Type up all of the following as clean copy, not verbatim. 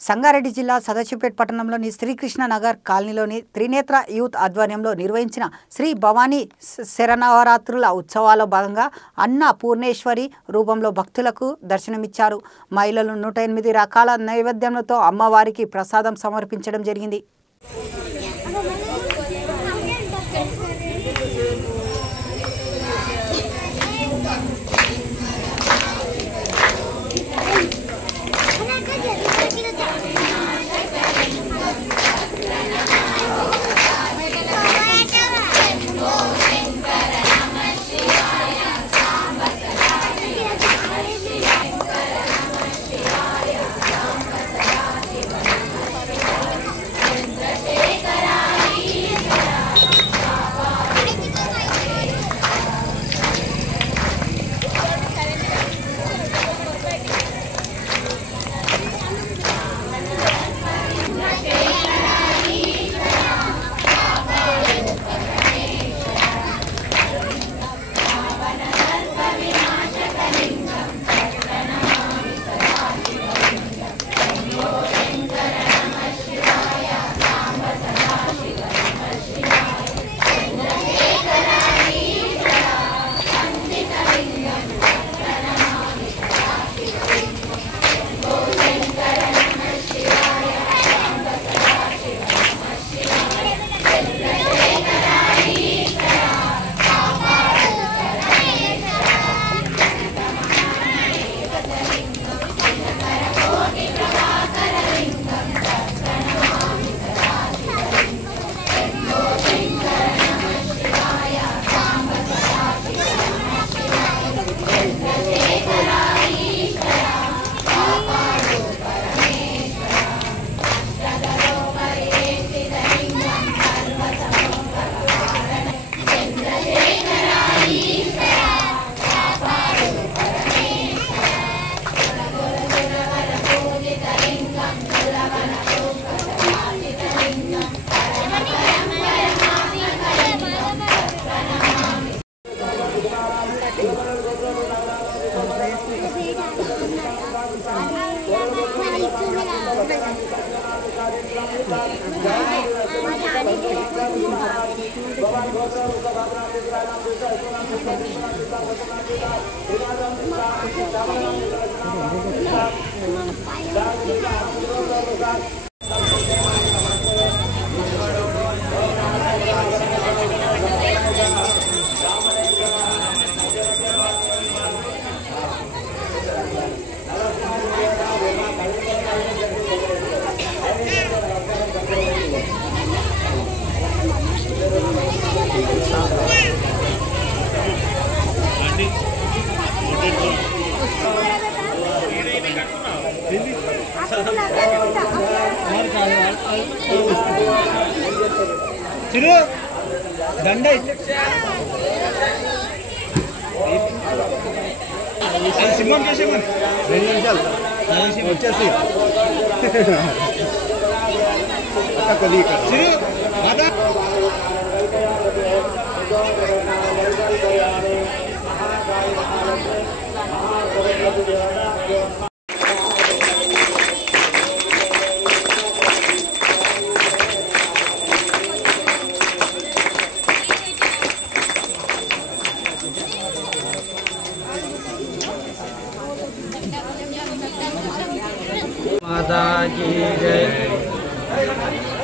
సంగారెడ్డి జిల్లా సదాశివపేట పట్టణంలోని శ్రీకృష్ణ నగర్ కాలనీలోని త్రినేత్ర యూత్ ఆధ్వర్యంలో నిర్వహించిన శ్రీ భవానీ శరన్నవరాత్రుల ఉత్సవాల్లో భాగంగా అన్న పూర్ణేశ్వరి రూపంలో భక్తులకు దర్శనమిచ్చారు. మహిళలు 108 రకాల నైవేద్యాలతో అమ్మవారికి ప్రసాదం సమర్పించడం జరిగింది. చిరు దండ సింహం చేసేమని 2 నిమిషాలు వచ్చేసి చిరు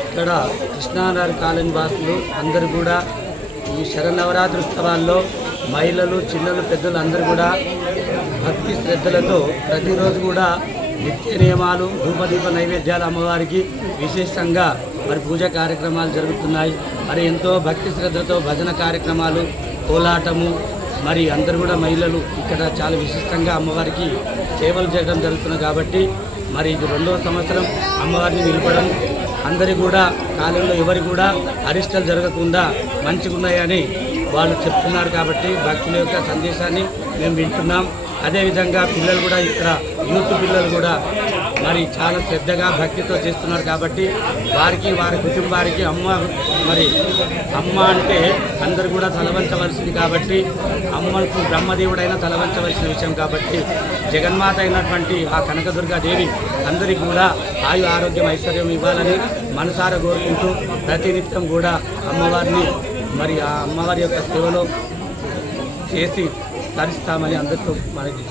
ఇక్కడ కృష్ణానగర్ కాలనీ వాసులు అందరూ కూడా ఈ శరన్నవరాత్రి ఉత్సవాల్లో మహిళలు చిన్నలు పెద్దలు అందరూ కూడా భక్తి శ్రద్ధలతో ప్రతిరోజు కూడా నిత్య నియమాలు ధూపదీప నైవేద్యాలు అమ్మవారికి విశేషంగా మరి పూజా కార్యక్రమాలు జరుగుతున్నాయి. మరి ఎంతో భక్తి శ్రద్ధతో భజన కార్యక్రమాలు కోలాటము మరి అందరూ కూడా మహిళలు ఇక్కడ చాలా విశిష్టంగా అమ్మవారికి సేవలు చేయడం జరుగుతున్నాయి. కాబట్టి మరి ఇది 2వ సంవత్సరం అమ్మవారిని నిలపడం అందరి కూడా కాలంలో ఎవరి కూడా అరిష్టాలు జరగకుండా మంచిగా ఉన్నాయని వాళ్ళు చెప్తున్నారు. కాబట్టి భక్తుల యొక్క సందేశాన్ని మేము వింటున్నాం. అదేవిధంగా పిల్లలు కూడా ఇక్కడ యూత్ పిల్లలు కూడా మరి చాలా శ్రద్ధగా భక్తితో చేస్తున్నారు కాబట్టి వారికి వారి కుటుంబానికి అమ్మ మరి అమ్మ అంటే అందరు కూడా తలవంచవలసింది కాబట్టి అమ్మకు బ్రహ్మదేవుడైనా తలవంచవలసిన విషయం కాబట్టి జగన్మాత అయినటువంటి ఆ కనకదుర్గాదేవి అందరికీ కూడా ఆయు ఆరోగ్యం ఐశ్వర్యం ఇవ్వాలని మనసారా కోరుకుంటూ ప్రతినిత్యం కూడా అమ్మవారిని మరి ఆ అమ్మవారి యొక్క సేవలో చేసి తరిస్తామని అందరితో మనకి